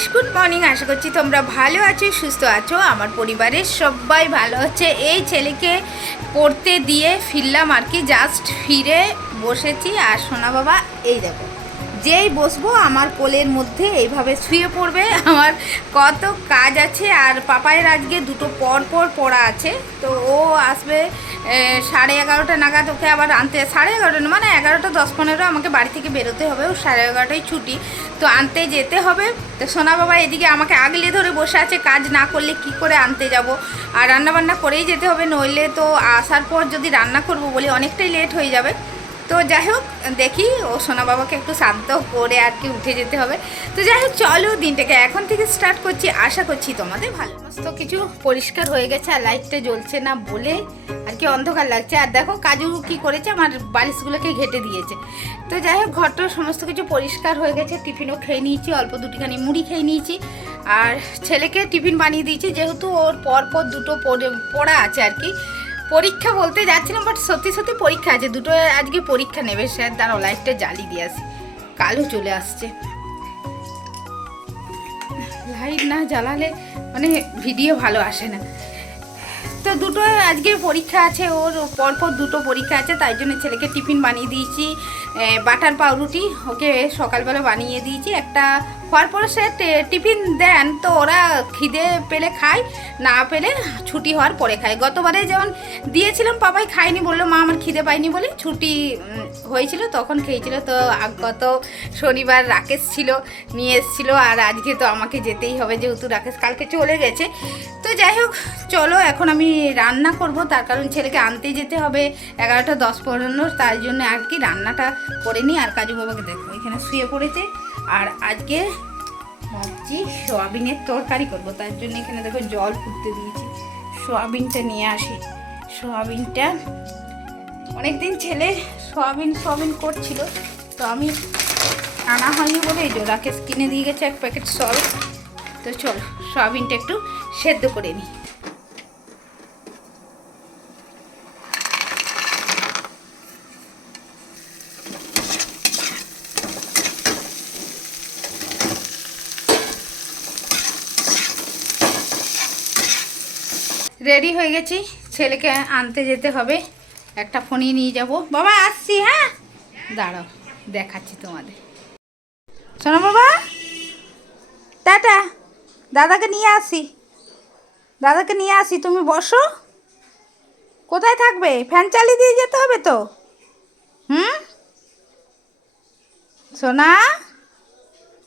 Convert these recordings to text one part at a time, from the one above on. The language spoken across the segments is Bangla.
বেশ গুড মর্নিং আশা করছি তোমরা ভালো আছো, সুস্থ আছো। আমার পরিবারের সবাই ভালো আছে। এই ছেলেকে পড়তে দিয়ে ফিরলাম আর কি জাস্ট ফিরে বসেছি। আর সোনা বাবা, এই দেখো। যেই বসবো, আমার কোলের মধ্যে এইভাবে শুয়ে পড়বে। আমার কত কাজ আছে, আর পাপায়ের আজকে দুটো পর পর পড়া আছে। তো ও আসবে সাড়ে এগারোটা নাগাদ, ওকে আবার আনতে, সাড়ে এগারোটা মানে এগারোটা, দশ পনেরো, আমাকে বাড়ি থেকে বেরোতে হবে, ও সাড়ে এগারোটায় ছুটি। তো আনতে যেতে হবে। তো সোনা বাবা এদিকে আমাকে আগলে ধরে বসে আছে, কাজ না করলে কি করে আনতে যাব? আর রান্না বান্না করেই যেতে হবে, নইলে তো আসার পর যদি রান্না করব বলি অনেকটাই লেট হয়ে যাবে। তো যাই হোক, দেখি ও সোনা বাবাকে একটু শান্ত করে আর কি উঠে যেতে হবে। তো যাই হোক, চলো দিনটাকে এখন থেকে স্টার্ট করছি। আশা করছি তোমাদের ভালো। সমস্ত কিছু পরিষ্কার হয়ে গেছে আর লাইটটা জ্বলছে না বলে আর কি অন্ধকার লাগছে। আর দেখো কাজু কি করেছে? আমার বালিশগুলোকে ঘেটে দিয়েছে। তো যাই হোক, ঘরটা সমস্ত কিছু পরিষ্কার হয়ে গেছে। টিফিনও খেয়ে নিয়েছি, অল্প দুটিখানি মুড়ি খেয়ে নিয়েছি। আর ছেলেকে টিফিন বানিয়ে দিয়েছি। যেহেতু ওর পরপর দুটো পড়ে- পড়া আছে আর কি পরীক্ষা বলতে যাচ্ছিলাম বাট সত্যি সত্যি পরীক্ষা আছে। দুটো আজকে পরীক্ষা নেবে স্যার দাঁড়াও লাইটটা জ্বালিয়ে দিয়ে আসি। কালো চলে আসছে। লাইট না জ্বালালে মানে ভিডিও ভালো আসে না। তো দুটো আজকে পরীক্ষা আছে, ওর পরপর দুটো পরীক্ষা আছে, তাই জন্য ছেলেকে টিফিন বানিয়ে দিয়েছি। বাটার পাউরুটি, ওকে সকালবেলা বানিয়ে দিয়েছি। একটা হওয়ার পরে সে টিফিন দেন, তো ওরা খিদে পেলে খায়, না পেলে ছুটি হওয়ার পরে খায়। গতবারে যেমন দিয়েছিলাম, পাপাই খায়নি, বলল, মা, আমার খিদে পায়নি বলে ছুটি হয়েছিল, তখন খেয়েছিল, তো গত শনিবার রাকেশ ছিল, নিয়ে এসেছিল, আর আজকে তো আমাকে যেতেই হবে, যেহেতু রাকেশ কালকে চলে গেছে। তো যাই হোক, চলো, এখন আমি রান্না করব, তার কারণ ছেলেকে আনতে যেতে হবে এগারোটা দশ পনেরো, তার জন্য আর কি রান্নাটা করে নিই, আর কাজু বাবাকে দেখো, এখানে শুয়ে পড়েছে। আর আজকে ভাবছি সোয়াবিনের তরকারি করব, তার জন্য এখানে দেখো জল ফুটতে দিয়েছি। সোয়াবিনটা নিয়ে আসি। সোয়াবিনটা, অনেকদিন ছেলে সোয়াবিন সোয়াবিন করছিল, তো আমি আনা হয়নি বলে এই রাকেশ কিনে দিয়ে গেছে এক প্যাকেট সল্ট তো চলো, সোয়াবিনটা একটু সেদ্ধ করে নিই। রেডি হয়ে গেছি। ছেলেকে আনতে যেতে হবে। একটা ফোনই নিয়ে যাব। বাবা, আসছি হ্যাঁ? দাঁড়াও, দেখাচ্ছি তোমাদের। শোনো বাবা। টাটা। দাদাকে নিয়ে আসি। দাদাকে নিয়ে আসি। তুমি বসো। কোথায় থাকবে? ফ্যান চালিয়ে দিয়ে যেতে হবে তো? হুম? সোনা?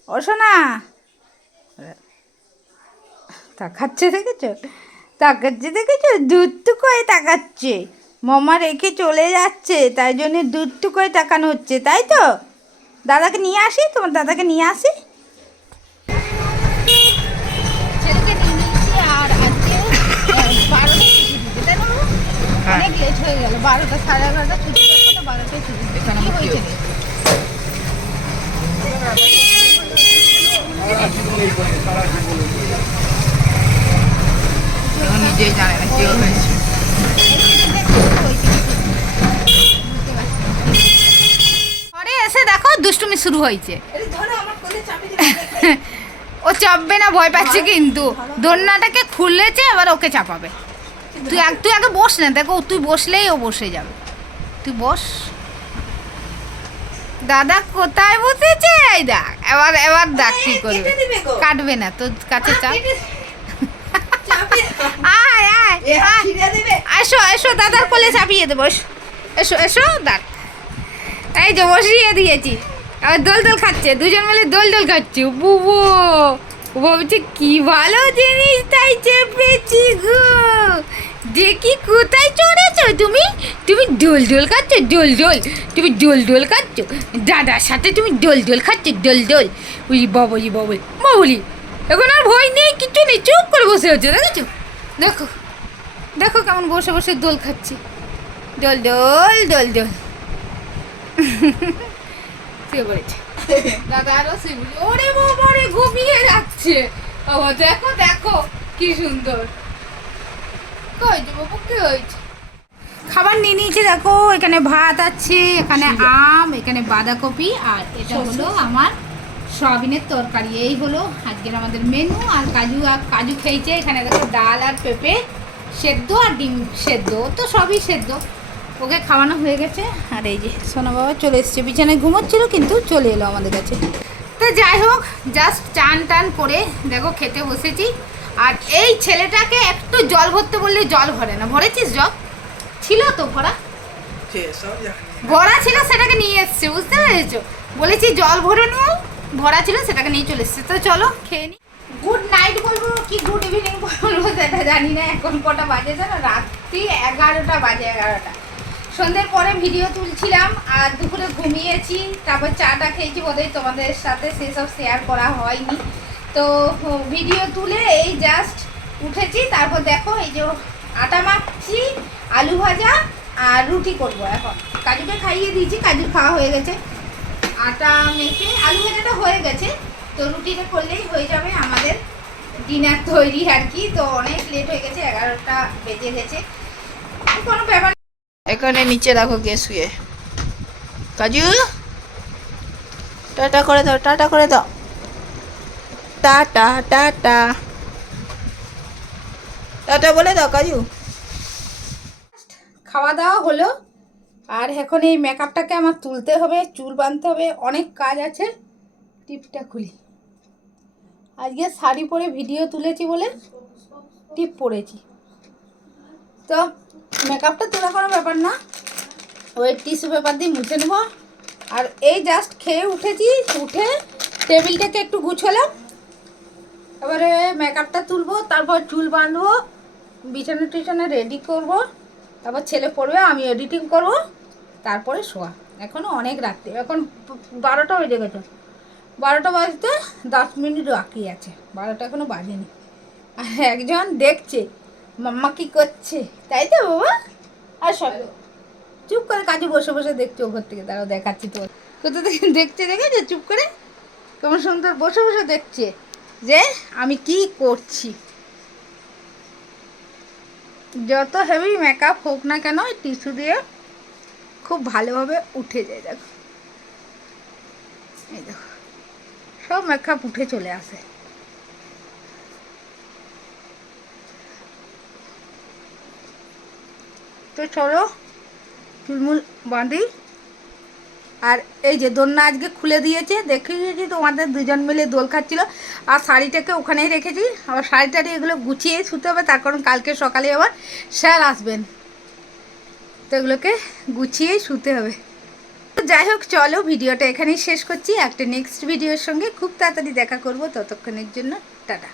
ও সোনা। তাকাচ্ছে দেখেছ? তাকাচ্ছে দেখেছ? দুধটু করে তাকাচ্ছে। মামা রেখে চলে যাচ্ছে তাই জন্য দুধটু করে তাকানো হচ্ছে তাই তো? দাদাকে নিয়ে আসি তোমার দাদাকে নিয়ে আসি? অনেক লেট হয়ে গেল বারোটা সাড়ে এগারোটা ছুটি বারোটায় ছুটি কি হয়েছে? হয়েছে ঘরে এসে দেখো দুষ্টুমি শুরু হয়েছে। ও চাপবে না, ভয় পাচ্ছে কিন্তু। দোলনাটাকে খুলেছে, এবার ওকে চাপাবে। তুই তুই আগে বস না, দেখো তুই বসলেই ও বসে যাবে। তুই বস। দাদা কোথায় বসেছে? দেখ, এবার এবার দেখ কি করবে। কাটবে না, তোর কাছে চাপ। এসো এসো, দাদার কোলে চাপিয়ে দেবো। এসো। এসো দেখ এই যে বসিয়ে দিয়েছি। আর দোল দোল খাচ্ছে, দুজন মিলে দোল দোল খাচ্ছে। বুবু ভাবছে, কি ভালো জিনিস তাই চেপেছি গো। দেখি কোথায় চড়েছো তুমি? তুমি ডোল ডোল খাচ্ছ ডোল ডোল তুমি ডোল ডোল খাচ্ছ। দাদার সাথে তুমি ডোল ডোল খাচ্ছ ডোল ডোল ওই বাবলি বাবলি বাবলি, এখন আর ভয় নেই, কিছু নেই, চুপ করে বসে হচ্ছে দেখেছ? দেখো দেখো কেমন বসে বসে দোল খাচ্ছি। ডোল ডোল ডোল ডোল শুয়ে পড়েছে দাদা আরও শুয়ে। ওরে ঘুমিয়ে যাচ্ছে ও দেখো দেখো কি সুন্দর। বাবু কি হয়েছে? খাবার নিয়ে নিয়েছি দেখো এখানে ভাত আছে এখানে আম এখানে বাঁধাকপি আর এটা হলো আমার সয়াবিনের তরকারি। এই হলো আজকের আমাদের মেনু আর কাজু আর কাজু খেয়েছে। এখানে দেখো ডাল আর পেঁপে। সেদ্ধ আর ডিম সেদ্ধ তো সবই সেদ্ধ। ওকে খাওয়ানো হয়ে গেছে। আর এই যে সোনা বাবা চলে এসছে। বিছানায় ঘুমোচ্ছিল কিন্তু চলে এলো আমাদের কাছে। তো যাই হোক জাস্ট চান টান করে দেখো খেতে বসেছি। আর এই ছেলেটাকে একটু জল ভরতে বললে জল ভরে না। ভরেছিস জল? ছিল তো ভরা। ভরা ছিল সেটাকে নিয়ে এসছে বুঝতে পেরেছ? বলেছি জল ভরে নিও ভরা ছিল সেটাকে নিয়ে চলে এসছে। তো চলো খেয়ে নি। গুড নাইট বলব কি গুড ইভিনিং বলব সেটা জানি না, এখন কটা বাজে জানো? রাত্রি এগারোটা বাজে এগারোটা। সন্ধ্যের পরে ভিডিও তুলছিলাম, আর দুপুরে ঘুমিয়েছি, তারপর চাটা খেয়েছি বোধহয় তোমাদের সাথে সেসব শেয়ার করা হয়নি। তো ভিডিও তুলে এই জাস্ট উঠেছি, তারপর দেখো এই যে আটা মাখছি, আলু ভাজা, আর রুটি করব এখন। কাজুকে খাইয়ে দিয়েছি, কাজু খাওয়া হয়ে গেছে। আটা মেখে, আলু ভাজাটা হয়ে গেছে, তো রুটিটা করলেই হয়ে যাবে আমাদের ডিনার তৈরি আর কি তো অনেক লেট হয়ে গেছে এগারোটা বেজে গেছে। কোনো ব্যাপার। এখানে নিচে রাখো গে শুয়ে। কাজু? টাটা করে দাও টাটা করে দাও। Tata tata. টাটা বলে দাও কাজু। খাওয়া দাওয়া হলো আর এখন এই মেকআপটাকে আমার তুলতে হবে চুল বাঁধতে হবে অনেক কাজ আছে। টিপটা খুলি। আজকে শাড়ি পরে ভিডিও তুলেছি বলে টিপ পরেছি। তো মেকআপটা তোলা কোনো ব্যাপার না। ওই টিস্যু পেপার দিয়ে মুছে নেব। আর এই জাস্ট খেয়ে উঠেছি, উঠে টেবিলটাকে একটু গুছালাম। এবারে মেকআপটা তুলবো, তারপর চুল বাঁধবো, বিছানা টিছানা রেডি করব। তারপর ছেলে পড়বে, আমি এডিটিং করব। তারপরে শোয়া। এখনও অনেক রাত্রি, এখন বারোটা বেজে গেছে। বারোটা বাজতে দশ মিনিট বাকি আছে। বারোটা এখনও বাজেনি। আর একজন দেখছে মাম্মা কি করছে? তাই তো বাবা? আর সব চুপ করে কাজে বসে বসে দেখছে ওপর থেকে তারাও দেখাচ্ছি তো কোথা থেকে দেখছে দেখেছে? চুপ করে? কেমন সুন্দর বসে বসে দেখছে যে আমি কি করছি। যত হেভি মেকআপ হোক না কেন টিস্যু দিয়ে খুব ভালোভাবে উঠে যায় দেখো। এই দেখো। সব মেকআপ উঠে চলে আসে। তো চলো, চুলমুল বাঁধি। আর এই যে দোলনা আজকে খুলে দিয়েছে দেখিয়েছি তোমাদের দুজন মিলে দোল খাচ্ছিল। আর শাড়িটাকে ওখানেই রেখেছি। আবার শাড়ি টাড়ি এগুলো গুছিয়ে শুতে হবে, তার কারণ কালকে সকালে আবার স্যার আসবেন। তো এগুলোকে গুছিয়েই শুতে হবে। যাই হোক, চলো ভিডিওটা এখানেই শেষ করছি। একটা নেক্সট ভিডিওর সঙ্গে খুব তাড়াতাড়ি দেখা করব। ততক্ষণের জন্য, টাটা।